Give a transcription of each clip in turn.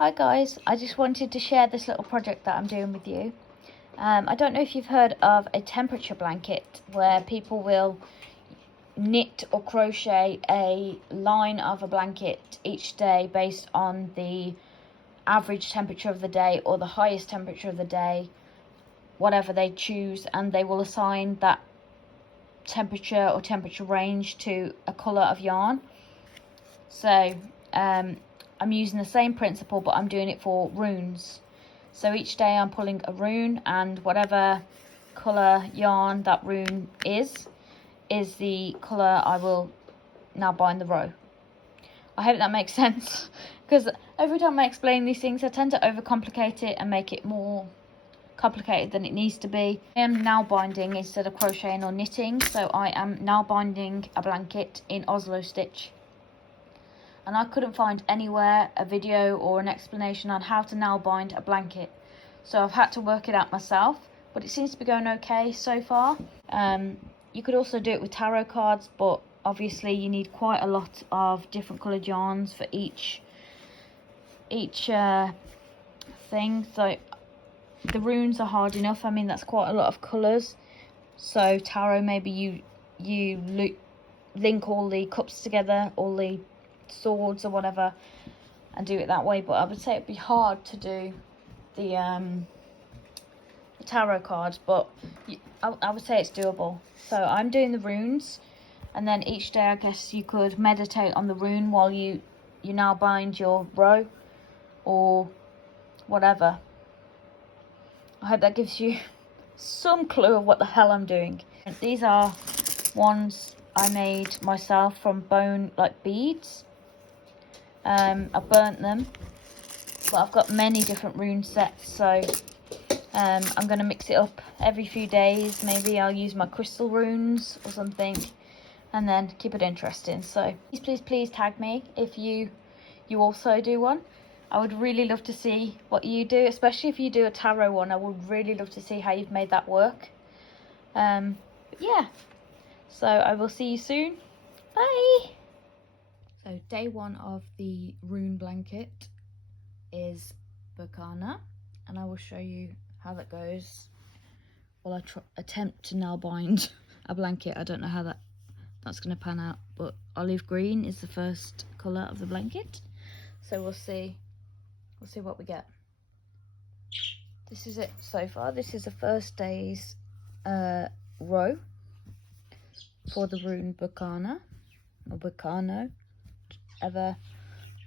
Hi guys, I just wanted to share this little project that I'm doing with you. I don't know if you've heard of a temperature blanket where people will knit or crochet a line of a blanket each day based on the average temperature of the day or the highest temperature of the day, whatever they choose, and they will assign that temperature or temperature range to a colour of yarn. So I'm using the same principle, but I'm doing it for runes. So each day I'm pulling a rune, and whatever colour yarn that rune is the colour I will now bind the row. I hope that makes sense, because every time I explain these things I tend to overcomplicate it and make it more complicated than it needs to be. I am now binding instead of crocheting or knitting, so I am now binding a blanket in Oslo stitch. And I couldn't find anywhere a video or an explanation on how to now bind a blanket, so I've had to work it out myself, but it seems to be going okay so far. You could also do it with tarot cards, but obviously you need quite a lot of different coloured yarns for each thing. So the runes are hard enough. I mean, that's quite a lot of colours. So tarot, maybe you link all the cups together, all the swords or whatever, and do it that way. But I would say it'd be hard to do the tarot cards, but I would say it's doable. So I'm doing the runes, and then each day I guess you could meditate on the rune while you now bind your row or whatever. I hope that gives you some clue of what the hell I'm doing. And these are ones I made myself from bone, like beads. I burnt them, but I've got many different rune sets, so I'm going to mix it up every few days. Maybe I'll use my crystal runes or something, and then keep it interesting. So please tag me if you also do one. I would really love to see what you do, especially if you do a tarot one. I would really love to see how you've made that work. But yeah, so I will see you soon. Bye. So day one of the rune blanket is Bacana, and I will show you how that goes. Well, I attempt to now bind a blanket. I don't know how that's going to pan out, but olive green is the first colour of the blanket, so we'll see what we get. This is it so far. This is the first day's row for the rune Bacana, or Bacano, whichever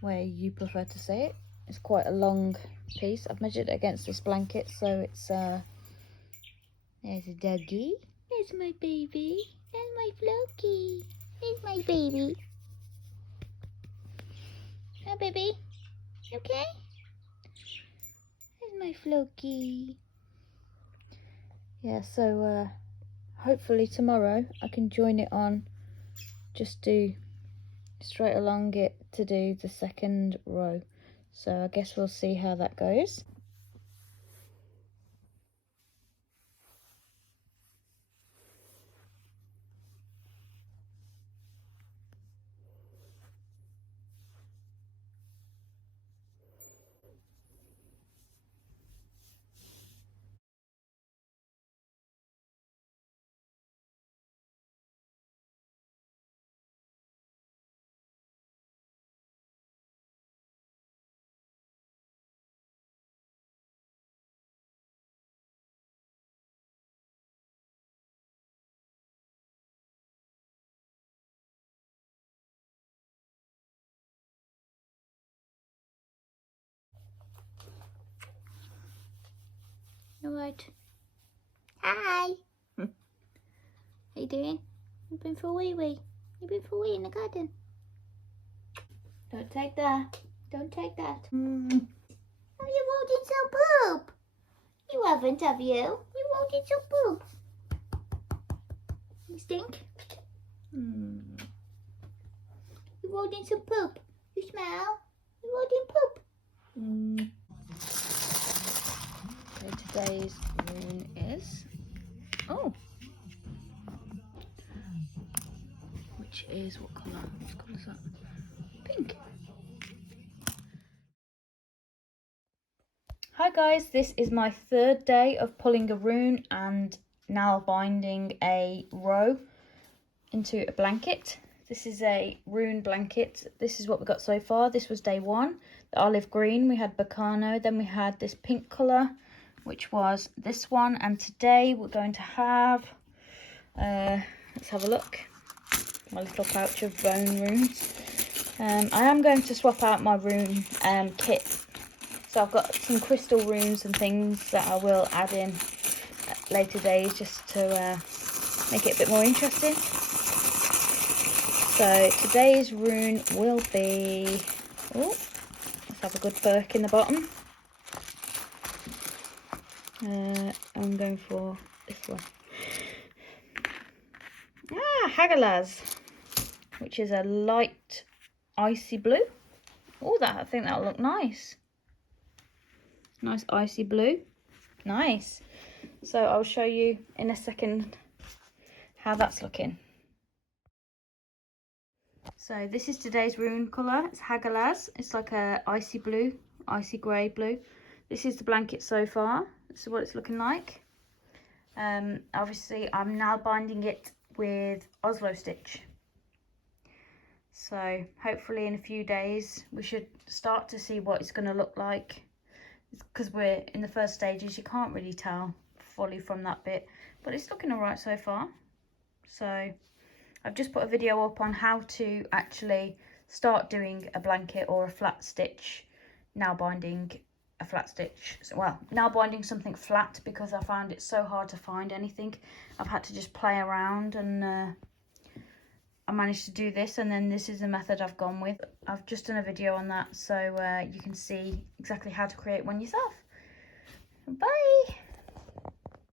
way you prefer to say it. It's quite a long piece. I've measured it against this blanket, so it's there's a doggy. There's my baby. There's my Floki. There's my baby. Hi, baby. Okay? There's my Floki. Yeah, so hopefully tomorrow I can join it on, just do straight along it to do the second row. So I guess we'll see how that goes. Alright. Hi. How you doing? You've been for a wee. You've been for a wee in the garden. Don't take that. Don't take that. Oh, you rolled in some poop. You haven't, have you? You rolled in some poop. You stink. You rolled in some poop. You smell? You rolled in poop. So today's rune is, which is what colour? What colour is that? Pink. Hi guys, this is my third day of pulling a rune and now binding a row into a blanket. This is a rune blanket. This is what we got so far. This was day one. The olive green, we had Bacano, then we had this pink colour, which was this one, and today we're going to have, let's have a look, my little pouch of bone runes. I am going to swap out my rune kit. So I've got some crystal runes and things that I will add in at later days just to make it a bit more interesting. So today's rune will be, oh, let's have a good perk in the bottom. I'm going for this one. Hagalaz, which is a light icy blue. Oh, I think that'll look nice. Nice icy blue. Nice. So I'll show you in a second how that's looking. So this is today's rune colour. It's Hagalaz. It's like a icy blue, icy grey blue. This is the blanket so far. This is what it's looking like. Obviously I'm now binding it with Oslo stitch. So hopefully in a few days we should start to see what it's going to look like. Because we're in the first stages, you can't really tell fully from that bit, but it's looking alright so far. So I've just put a video up on how to actually start doing a blanket or a flat stitch, now binding a flat stitch. So, well, now binding something flat, because I found it so hard to find anything. I've had to just play around, and I managed to do this, and then this is the method I've gone with. I've just done a video on that, so you can see exactly how to create one yourself. Bye!